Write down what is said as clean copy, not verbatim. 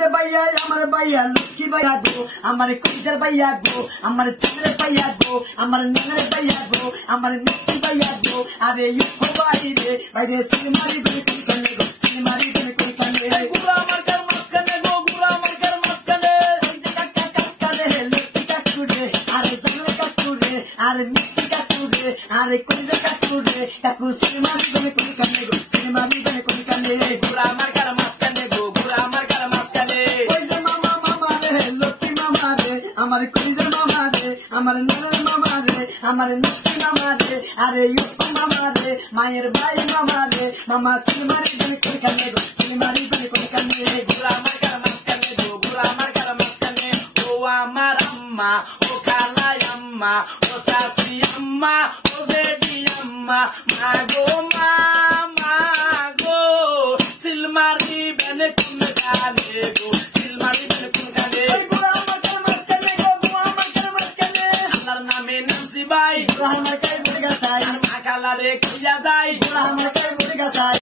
কইছে ভাইয়া আমার ভাইয়া লক্ষ্মী ভাইয়া গো, আমার কইছে ভাইয়া গো, আমার চাঁদের ভাইয়া গো, আমার নানের ভাইয়া গো, আমার মিষ্টি ভাইয়া গো। আরে ইউকো বাইরে বাইরে সিনেমারি করে কোন কানে গো, সিনেমারি করে কোন কানে। গুড়া আমার কার মাঝখানে গো, গুড়া আমার কার মাঝখানে। কইছে কাকা কাকা রে লক্ষ্মী কাকু রে, আরে জানলে কাকু রে, আরে মিষ্টি কাকু রে, আরে কইছে কাকু রে, কাকু সিনেমারি করে কোন কানে গো, সিনেমারি করে কোন কানে। গুড়া আমার কার মাঝখানে গো, গুড়া আমার কার মাঝখানে। কইছে মামা মামা রে লক্ষ্মী মামা রে, আমার কইছে মামা রে, আমার নানের মামা রে, আমার মিষ্টি মামা রে, আরে ইউকো মামা রে, মায়ের ভাই মামা রে, মামা সিনেমারি করে কোন কানে গো, সিনেমারি করে কোন কানে। গুড়া আমার কার মাঝখানে গো, গুড়া আমার কার মাঝখানে। ও আমার আম্মা, ও খালাই আম্মা, ও শাশুড়ি আম্মা, ও জেঠি আম্মা, মা গো মা, মা গো, সিলমারি বেনে কোন কানে গো, সিলমারি বেনে কোন কানে। গুড়া আমার কার মাঝখানে গো, গুড়া আমার কার মাঝখানে। আল্লাহর নামে নামছি ভাই, গুড়া আমার কার মুড়ি গাছাই, মা খালা রে কইয়া যাই, গুড়া আমার কার মুড়ি গাছাই।